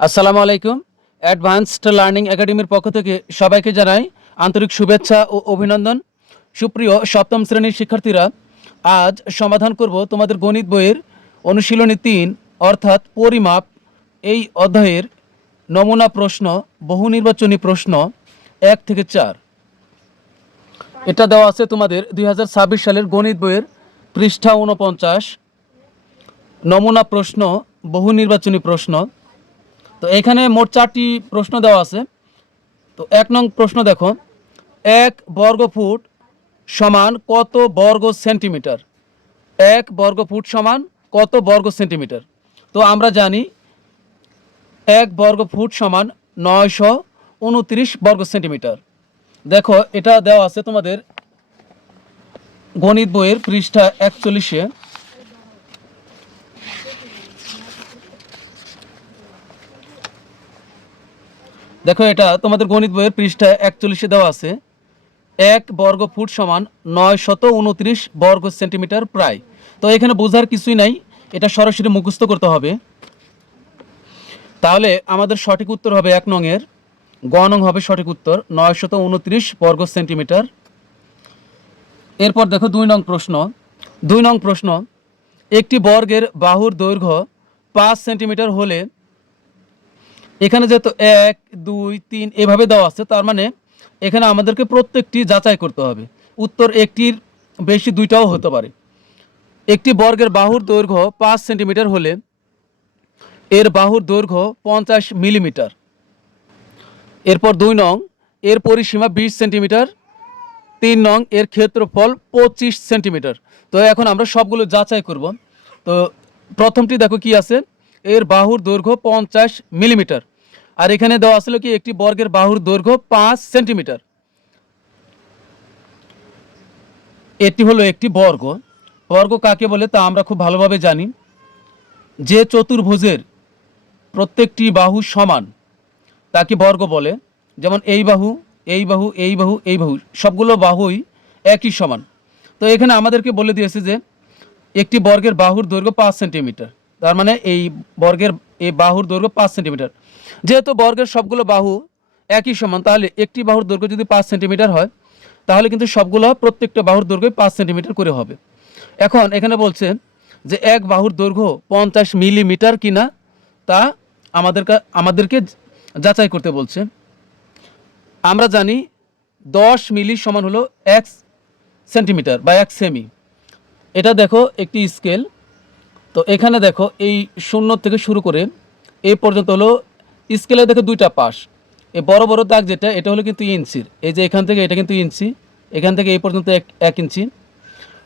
আসসালামু আলাইকুম। Advanced learning একাডেমির পক্ষ থেকে সবাইকে জানাই আন্তরিক শুভেচ্ছা ও অভিনন্দন। সুপ্রিয় সপ্তম শ্রেণীর শিক্ষার্থীরা, আজ সমাধান করব তোমাদের গণিত বইয়ের অনুশীলনী ৩ অর্থাৎ পরিমাপ এই অধ্যায়ের নমুনা প্রশ্ন, বহু নির্বাচনী প্রশ্ন ১ থেকে ৪। এটা দেওয়া আছে তোমাদের ২০২৬ সালের গণিত বইয়ের পৃষ্ঠা ৪৯, নমুনা প্রশ্ন, বহু নির্বাচনী প্রশ্ন। তো এখানে মোট 4টি প্রশ্ন দেওয়া আছে। তো ১ নং প্রশ্ন দেখো, ১ বর্গ ফুট সমান কত বর্গ সেন্টিমিটার? ১ বর্গ ফুট সমান কত বর্গ সেন্টিমিটার? তো আমরা জানি ১ বর্গ ফুট সমান ৯২৯ বর্গ সেন্টিমিটার। দেখো এটা দেওয়া আছে তোমাদের গণিত বইয়ের পৃষ্ঠা ৪১-এ। দেখো এটা তোমাদের গণিত বইয়ের পৃষ্ঠা ৪১-এ দেওয়া আছে ১ বর্গ ফুট সমান ৯২৯ বর্গ সেন্টিমিটার প্রায়। তো এখানে বোঝার কিছুই নাই, এটা সরাসরি মুখস্থ করতে হবে। তাহলে আমাদের সঠিক উত্তর হবে ১ নংয়ের গ নং হবে সঠিক উত্তর, ৯২৯ বর্গ সেন্টিমিটার। এরপর দেখো ২ নং প্রশ্ন। ২ নং প্রশ্ন, একটি বর্গের বাহুর দৈর্ঘ্য ৫ সেন্টিমিটার হলে, এখানে যেহেতু ১ ২ ৩ এভাবে দেওয়া আছে, তার মানে এখানে আমাদেরকে প্রত্যেকটি যাচাই করতে হবে। উত্তর একটির বেশি দুইটাও হতে পারে। একটি বর্গের বাহুর দৈর্ঘ্য ৫ সেন্টিমিটার হলে এর বাহুর দৈর্ঘ্য ৫০ মিলিমিটার। এরপর ২ নং, এর পরিসীমা ২০ সেন্টিমিটার। ৩ নং, এর ক্ষেত্রফল ২৫ সেন্টিমিটার। তো এখন আমরা সবগুলো যাচাই করব। তো প্রথমটি দেখো কি আছে, এর বাহুর দৈর্ঘ্য ৫০ মিলিমিটার। আর এখানে দেওয়া আসলে কি একটি বর্গের বাহুর দৈর্ঘ্য ৫ সেন্টিমিটার। এটি হলো একটি বর্গ। বর্গ কাকে বলে তা আমরা খুব ভালোভাবে জানি। যে চতুর্ভুজের প্রত্যেকটি বাহু সমান তাকে বর্গ বলে। যেমন এই বাহু, এই বাহু, এই বাহু, এই বাহু, সবগুলো বাহুই একই সমান। তো এখানে আমাদেরকে বলে দিয়েছে যে একটি বর্গের বাহুর দৈর্ঘ্য ৫ সেন্টিমিটার। তার মানে এই বর্গের এই বাহুর দৈর্ঘ্য ৫ সেন্টিমিটার। যেহেতু বর্গের সবগুলো বাহু একই সমান, তাহলে একটি বাহুর দৈর্ঘ্য যদি ৫ সেন্টিমিটার হয়, তাহলে কিন্তু সবগুলো প্রত্যেকটা বাহুর দৈর্ঘ্য ৫ সেন্টিমিটার করে হবে। এখন এখানে বলছে যে এক বাহুর দৈর্ঘ্য ৫০ মিলিমিটার কিনা তা আমাদেরকে যাচাই করতে বলছে। আমরা জানি ১০ মিলি সমান হলো ১ সেন্টিমিটার বা ১ সেমি। এটা দেখো একটি স্কেল। তো এখানে দেখো এই ০ থেকে শুরু করে এই পর্যন্ত হলো স্কেলে দেখো দুইটা পাশ। এই বড় বড় দাগ যেটা, এটা হলো কিন্তু ইঞ্চির। এই যে এখান থেকে এটা কিন্তু ইঞ্চি, এখান থেকে এই পর্যন্ত ১ ইঞ্চি।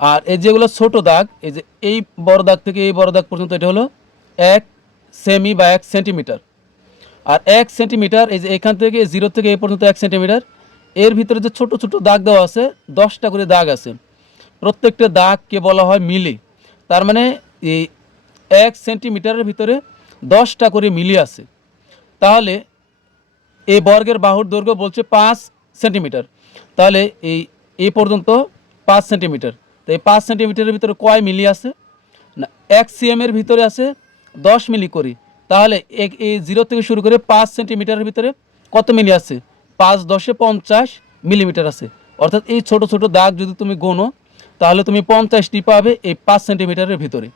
আর এই যেগুলো ছোট দাগ, এই যে এই বড় দাগ থেকে এই বড় দাগ পর্যন্ত, এটা হলো ১ সেমি বা ১ সেন্টিমিটার। আর ১ সেন্টিমিটার, এই যে এখান থেকে ০ থেকে এই পর্যন্ত ১ সেন্টিমিটার। এর ভিতরে যে ছোট ছোট দাগ দেওয়া আছে, ১০টা করে দাগ আছে। প্রত্যেকটা দাগকে বলা হয় মিলি। তার মানে এই ১ সেন্টিমিটারের ভিতরে ১০টা করে মিলি আছে। তাহলে এই বর্গের বাহুর দৈর্ঘ্য বলছে ৫ সেন্টিমিটার। তাহলে এই পর্যন্ত ৫ সেন্টিমিটার। তো এই ৫ সেন্টিমিটারের ভিতরে কয় মিলি আছে না, ১ সিএমের ভিতরে আছে ১০ মিলি করে। তাহলে এই ০ থেকে শুরু করে ৫ সেন্টিমিটারের ভিতরে কত মিলি আছে? ৫ × ১০ = ৫০ মিলিমিটার আছে। অর্থাৎ এই ছোট ছোট দাগ যদি তুমি গোনো, তাহলে তুমি ৫০টি পাবে এই ৫ সেন্টিমিটারের ভিতরে।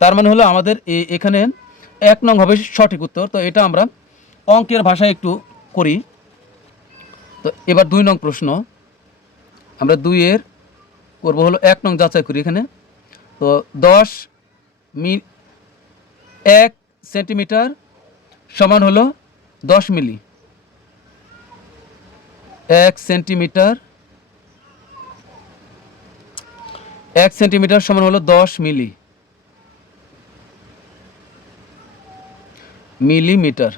তার মানে হলো আমাদের এখানে ১ নং হবে সঠিক উত্তর। তো এটা আমরা অঙ্কের ভাষায় একটু করি। তো এবার ২ নং প্রশ্ন, আমরা ২ এর করব হলো ১ নং যাচাই করি এখানে। তো ১ সেন্টিমিটার সমান হলো ১০ মিলি। ১ সেন্টিমিটার, ১ সেন্টিমিটার সমান হলো ১০ মিলি মিলিমিটার।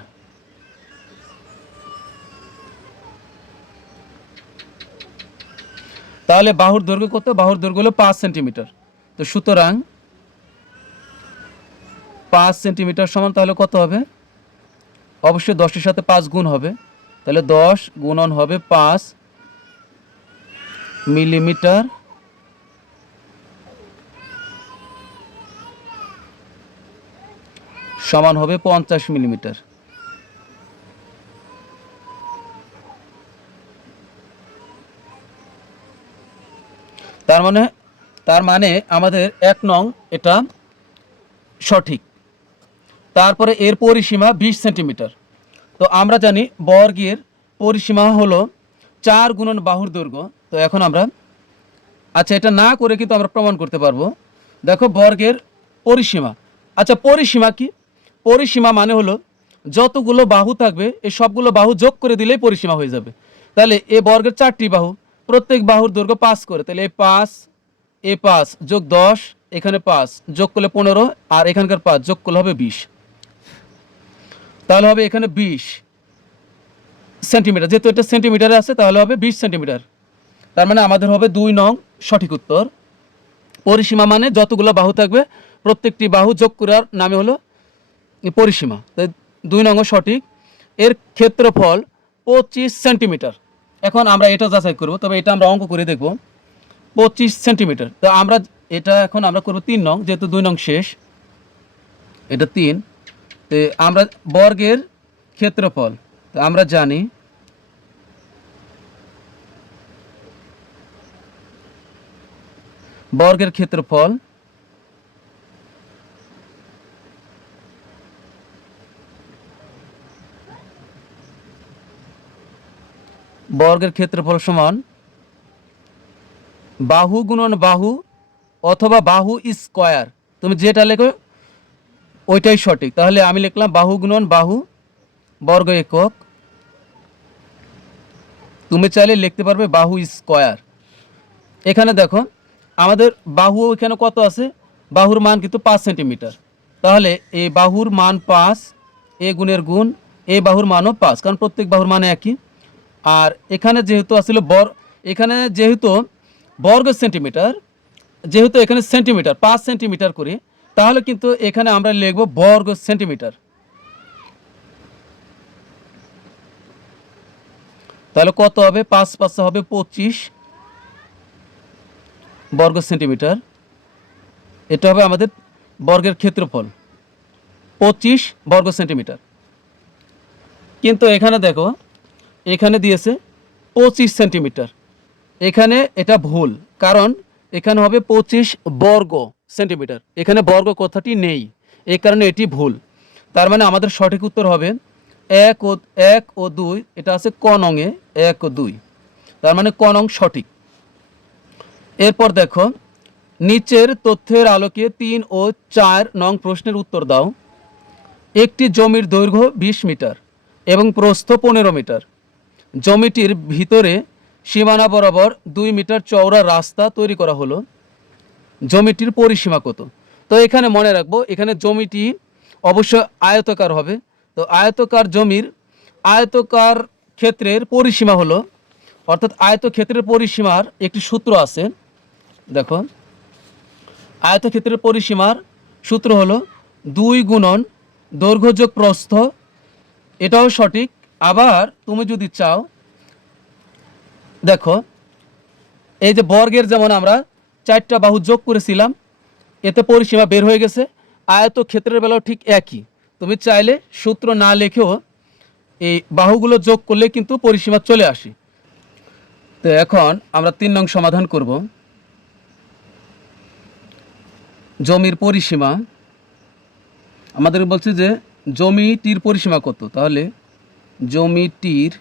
তাহলে বাহুর দৈর্ঘ্য কত? বাহুর দৈর্ঘ্য হলো ৫ সেন্টিমিটার। তো সুতরাং ৫ সেন্টিমিটার সমান তাহলে কত হবে? অবশ্যই ১০ এর সাথে ৫ গুণ হবে। তাহলে ১০ গুণন হবে ৫ মিলিমিটার সমান হবে ৫০ মিলিমিটার। তার মানে তার মানে আমাদের 1 নং এটা সঠিক। তারপরে এর পরিসীমা 20 সেন্টিমিটার। তো আমরা জানি বর্গের পরিসীমা হলো 4 গুণন বাহুর দৈর্ঘ্য। তো এখন আমরা আচ্ছা এটা না করে কিন্তু আমরা প্রমাণ করতে পারবো। দেখো বর্গের পরিসীমা, আচ্ছা পরিসীমা কি? পরিসীমা মানে হলো যতগুলো বাহু থাকবে এই সবগুলো বাহু যোগ করে দিলেই পরিসীমা হয়ে যাবে। তাহলে এ বর্গের 4টি বাহু, প্রত্যেক বাহুর দৈর্ঘ্য 5 করে, তাহলে এ 5 যোগ 10, এখানে 5 যোগ করলে 15, আর এখানকার 5 যোগ করলে হবে 20। তাহলে হবে এখানে 20 সেন্টিমিটার, যেহেতু এটা সেন্টিমিটারে আছে তাহলে হবে 20 সেন্টিমিটার। তার মানে আমাদের হবে 2 নং সঠিক উত্তর। পরিসীমা মানে যতগুলো বাহু থাকবে প্রত্যেকটি বাহু যোগ করার নামে হলো পরিসীমা। তাই 2 নং সঠিক। এর ক্ষেত্রফল 25 সেন্টিমিটার। এখন আমরা এটা যাচাই করব, তবে এটা আমরা অঙ্ক করে দেখব। 25 সেন্টিমিটার, তো আমরা এটা এখন আমরা করব 3 নং, যেহেতু 2 নং শেষ, এটা 3। তো আমরা বর্গের ক্ষেত্রফল, তো আমরা জানি বর্গের ক্ষেত্রফল সমান বাহু গুণন বাহু অথবা বাহু স্কয়ার। তুমি যেটা লেখো ওইটাই সঠিক। তাহলে আমি লিখলাম বাহু গুণন বাহু বর্গ একক, তুমি চাইলে লিখতে পারবে বাহু স্কয়ার। এখানে দেখো আমাদের বাহু এখানে কত আছে, বাহুর মান কিন্তু 5 সেন্টিমিটার। তাহলে এই বাহুর মান 5, এ গুণের গুণ, এই বাহুর মানও 5, কারণ প্রত্যেক বাহুর মান একই। আর এখানে যেহেতু আসলে এখানে যেহেতু বর্গ সেন্টিমিটার, যেহেতু এখানে সেন্টিমিটার 5 সেন্টিমিটার করে, তাহলে কিন্তু এখানে আমরা লিখব বর্গ সেন্টিমিটার। তাহলে কত হবে, 5 5 হবে 25 বর্গ সেন্টিমিটার। এটা হবে আমাদের বর্গের ক্ষেত্রফল 25 বর্গ সেন্টিমিটার। কিন্তু এখানে দেখো এখানে দিয়েছে 25 সেন্টিমিটার, এখানে এটা ভুল, কারণ এখানে হবে 25 বর্গ সেন্টিমিটার, এখানে বর্গ কথাটি নেই, এই কারণে এটি ভুল। তার মানে আমাদের সঠিক উত্তর হবে 1 ও 2, এটা আছে ক নংয়ে 1 ও 2, তার মানে ক নং সঠিক। এরপর দেখো নিচের তথ্যের আলোকে 3 ও 4 নং প্রশ্নের উত্তর দাও। একটি জমির দৈর্ঘ্য 20 মিটার এবং প্রস্থ 15 মিটার। জমিটির ভিতরে সীমানা বরাবর 2 মিটার চওড়া রাস্তা তৈরি করা হলো। জমিটির পরিসীমা কত? তো এখানে মনে রাখবো এখানে জমিটি অবশ্যই আয়তাকার হবে। তো আয়তাকার জমির আয়তাকার ক্ষেত্রের পরিসীমা হলো, অর্থাৎ আয়তক্ষেত্রের পরিসীমার একটি সূত্র আছে। দেখো আয়তক্ষেত্রের পরিসীমার সূত্র হলো 2 গুণন দৈর্ঘ্য যোগ প্রস্থ, এটাও সঠিক। আবার তুমি যদি চাও, দেখো এই যে বর্গের যেমন আমরা 4টা বাহু যোগ করেছিলাম, এতে পরিসীমা বের হয়ে গেছে, আয়তক্ষেত্রের বেলাও ঠিক একই। তুমি চাইলে সূত্র না লিখেও এই বাহুগুলো যোগ করলে কিন্তু পরিসীমা চলে আসে। তো এখন আমরা 3 নং সমাধান করব। জমির পরিসীমা আমাদের বলছে যে জমিটির পরিসীমা কত, তাহলে জমিটির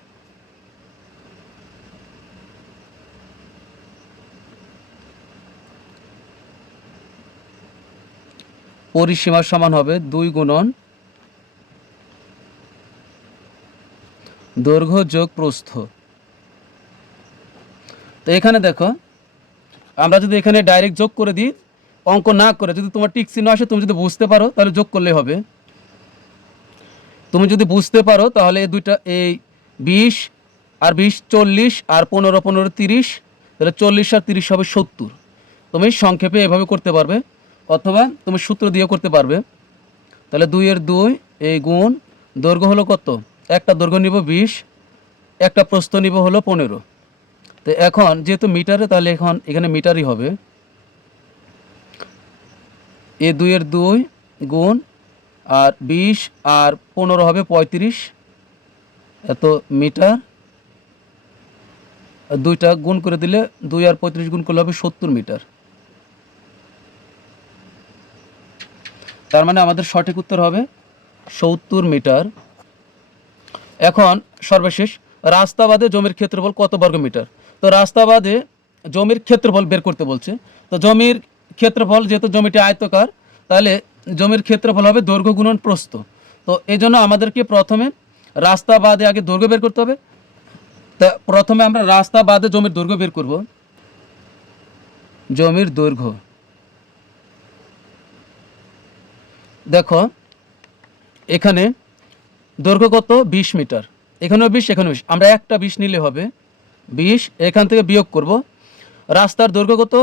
পরিসীমা সমান হবে 2 গুণন দৈর্ঘ্য যোগ প্রস্থ। তো এখানে দেখো আমরা যদি এখানে ডাইরেক্ট যোগ করে দিই, অঙ্ক না করে যদি তোমার টিক চিহ্ন আসে, তুমি যদি বুঝতে পারো তাহলে যোগ করলে হবে। তুমি যদি বুঝতে পারো তাহলে দুইটা এই 20 আর 20 40 আর 15 15 30, তাহলে 40 আর 30 হবে 70। তুমি সংক্ষেপে এভাবে করতে পারবে, অথবা তুমি সূত্র দিয়ে করতে পারবে। তাহলে 2 এর 2 এই গুণ দৈর্ঘ্য হলো কত, একটা দৈর্ঘ্য নিব 20, একটা প্রস্থ নিব হলো 15। তো এখন যেহেতু মিটারে, তাহলে এখন এখানে মিটারই হবে। এ 2 এর 2 গুণ আর 20 আর 15 হবে 35, এত মিটার। দুইটা গুণ করে দিলে 2 আর 35 গুণ করলে হবে 70 মিটার। তার মানে আমাদের সঠিক উত্তর হবে 70 মিটার। এখন সর্বশেষ, রাস্তা বাদে জমির ক্ষেত্রফল কত বর্গ মিটার? তো রাস্তা বাদে জমির ক্ষেত্রফল বের করতে বলছে। তো জমির ক্ষেত্রফল, যেহেতু জমিটি আয়তকার, তাহলে জমির ক্ষেত্রফল হবে দৈর্ঘ্য গুণন প্রস্থ। তো এই জন্য আমাদেরকে প্রথমে রাস্তা বাদে আগে দৈর্ঘ্য বের করতে হবে। তা প্রথমে আমরা রাস্তা বাদে জমির দৈর্ঘ্য বের করব। জমির দৈর্ঘ্য দেখো, এখানে দৈর্ঘ্য কত? 20 মিটার। এখানেও 20, এখানেও 20, আমরা একটা 20 নিলে হবে 20। এখান থেকে বিয়োগ করব। রাস্তার দৈর্ঘ্য কত?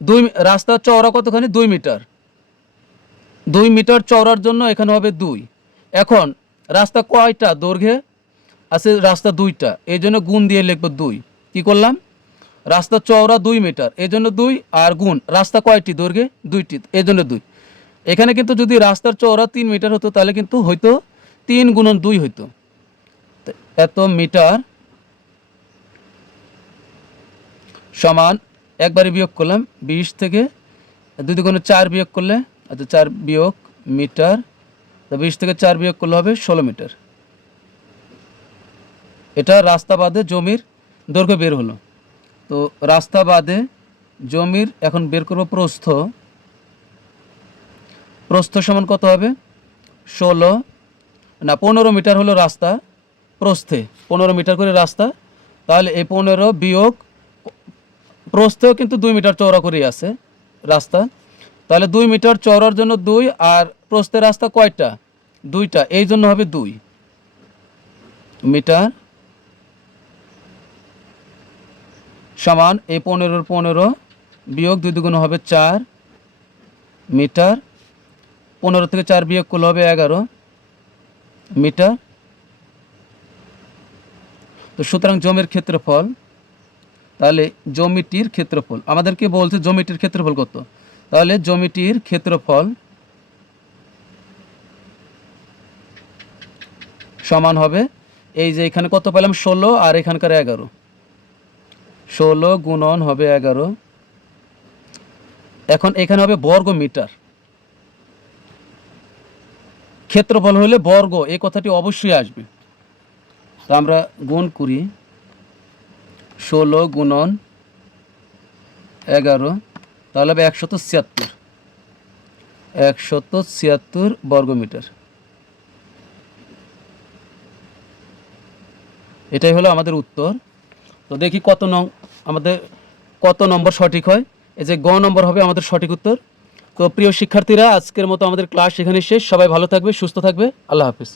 2। রাস্তার চওড়া কতখানি? 2 মিটার। 2 মিটার চওড়ার জন্য এখানে হবে 2। এখন রাস্তা কয়টা দৈর্ঘ্যে আছে? রাস্তা 2টা, এই জন্য গুণ দিয়ে লিখব 2। কি করলাম? রাস্তা চওড়া 2 মিটার, এই জন্য 2, আর গুণ রাস্তা কয়টি দৈর্ঘ্যে? 2টি, এই জন্য 2। এখানে কিন্তু যদি রাস্তার চওড়া 3 মিটার হতো তাহলে কিন্তু হয়তো 3 গুণন 2 হইতো। এত মিটার সমান, একবারে বিয়োগ করলাম 20 থেকে 2 দুগুণে 4 বিয়োগ করলে, আচ্ছা 4 বিয়োগ মিটার, তো 20 থেকে 4 বিয়োগ করলে হবে 16 মিটার। এটা রাস্তা বাদে জমির দৈর্ঘ্য বের হলো। তো রাস্তা বাদে জমির এখন বের করব প্রস্থ। প্রস্থ সমান কত হবে? 15 মিটার হলো রাস্তা প্রস্থে, 15 মিটার করে রাস্তা। তাহলে এই 15 বিয়োগ প্রস্থেও কিন্তু 2 মিটার চওড়া করেই আছে রাস্তা। তাহলে 2 মিটার চওড়ার জন্য 2, আর প্রস্থের রাস্তা কয়টা? 2টা, এই জন্য হবে 2 মিটার সমান এই 15 বিয়োগ 2 দুগুণ হবে 4 মিটার। 15 থেকে 4 বিয়োগ করলে হবে 11 মিটার। তো সুতরাং জমির ক্ষেত্রফল, তাহলে জমিটির ক্ষেত্রফল আমাদেরকে বলছে জমিটির ক্ষেত্রফল কত। তাহলে জমিটির ক্ষেত্রফল সমান হবে, এই যে এখানে কত পেলাম? 16, আর এখানকার 11। 16 গুণন হবে 11। এখন এখানে হবে বর্গ মিটার। ক্ষেত্রফল হলে বর্গ, এই কথাটি অবশ্যই আসবে। তো আমরা গুণ করি, 16 গুণন 11, তাহলে হবে 176। 176 বর্গ মিটার। এটাই হলো আমাদের উত্তর। তো দেখি আমাদের কত নম্বর সঠিক হয়। এই যে গ নম্বর হবে আমাদের সঠিক উত্তর। তো প্রিয় শিক্ষার্থীরা, আজকের মতো আমাদের ক্লাস এখানে শেষ। সবাই ভালো থাকবে, সুস্থ থাকবে। আল্লাহ হাফিজ।